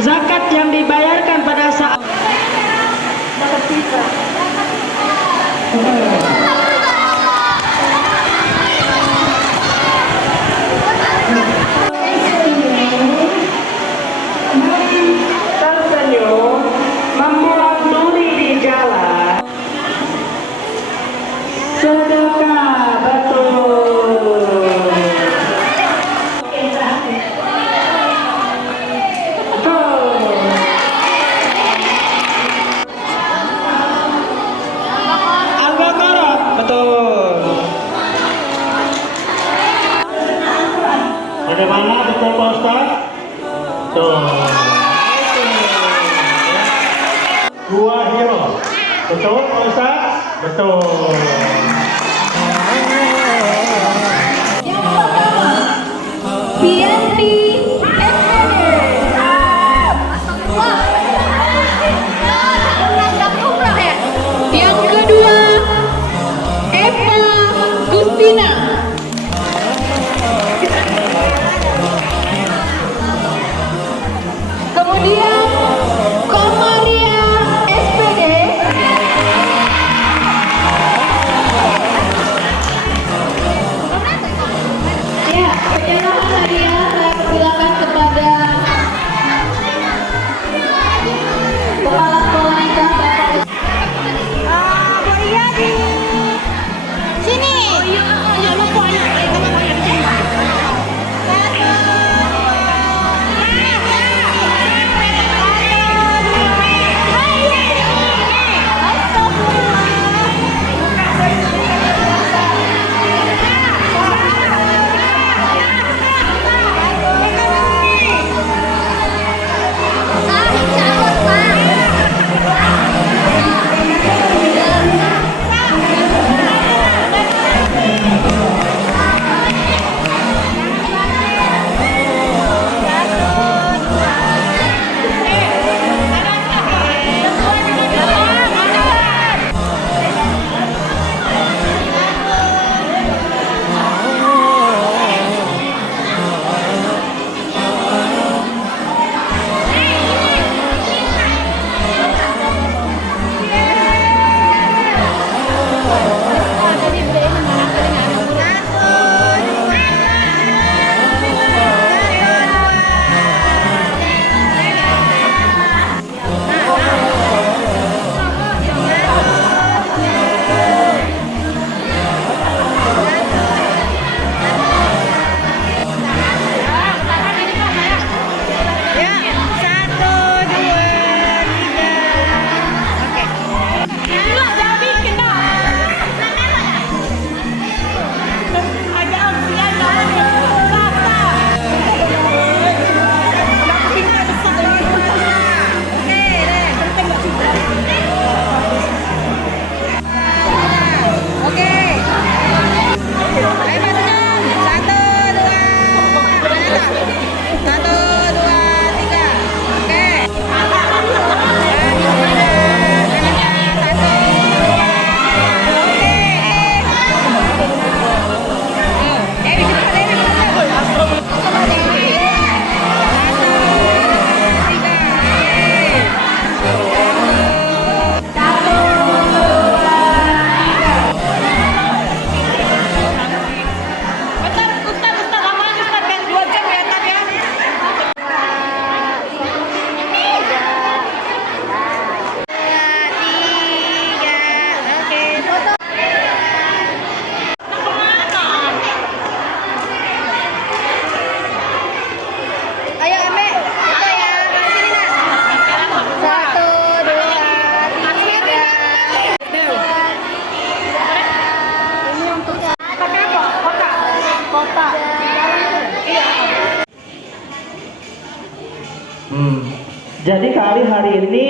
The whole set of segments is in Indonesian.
zakat yang dibayarkan pada saat dapat kita. Tersenyum, membuat duri di jalan. Sedekah, betul. Al-Baqarah, betul. Bagaimana betul Pak Ustaz? Betul. Gua Hiro, betul Pak Ustaz? Betul. Yang pertama, Bianti Yang kedua, Eva Gustina. Kemudian Komaria SPD. Ya, penyerahan hadiah saya persilakan kepada Kepala Sekolah Ika Bapak. Sini. Jadi Kak Ali hari ini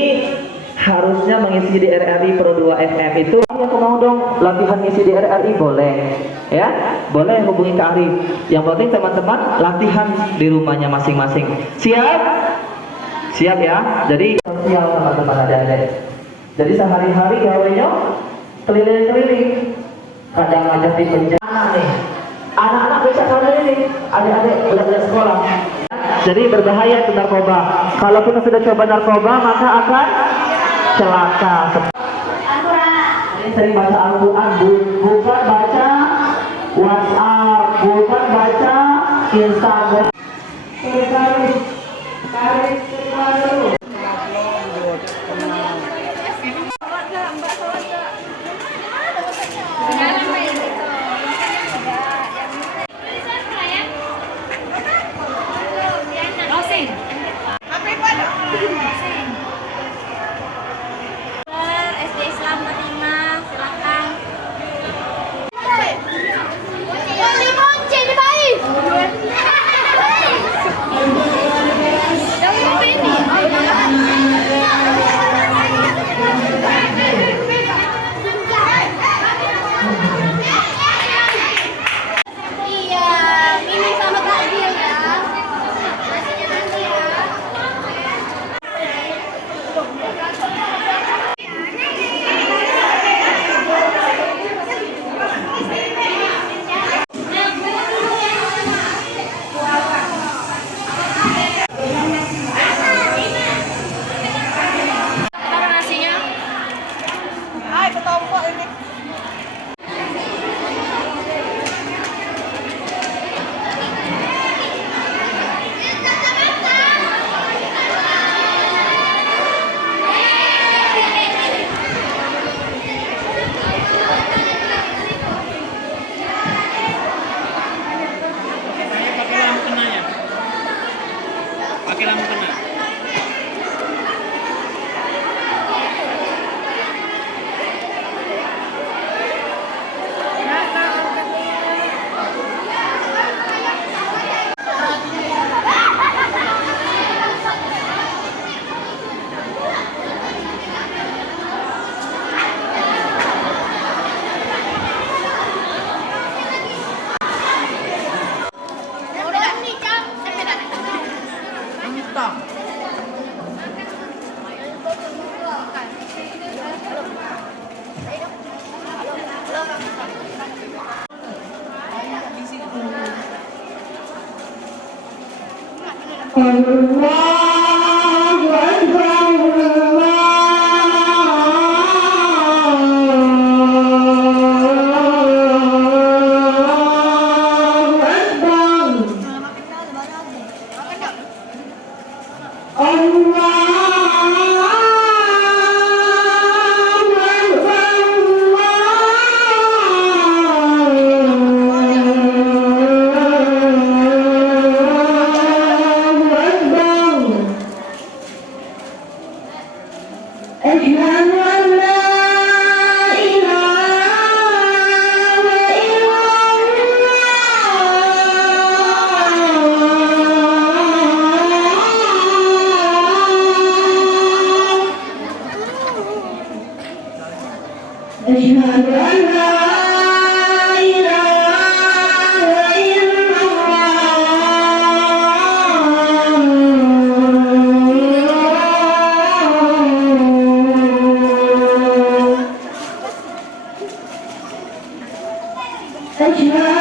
harusnya mengisi di RRI Pro 2 FM itu. Aku mau dong latihan ngisi di RRI, boleh ya? Boleh hubungi Kak Ali. Yang penting teman-teman latihan di rumahnya masing-masing. Siap? Siap ya? Jadi sosial teman-teman adik-adik. Jadi sehari-hari gawainya keliling-keliling. Kadang ngajak di penjara nih. Anak-anak bisa kali ini, adik-adik belajar sekolah. Jadi berbahaya itu narkoba. Kalau kita sudah coba narkoba maka akan celaka. Ini sering baca Al-Quran, bukan baca WhatsApp, bukan baca Instagram. SD Islam Fatima, silakan. Iya, ini sama takjil ya. Nasinya nanti ya. Taruh nasinya. Hai, ketoprak ini. Pakai lampu kena. Allahu Akbar. Allahu Akbar. أشهد أن لا إله إلا الله. أشهد أن لا إله إلا الله. أشهد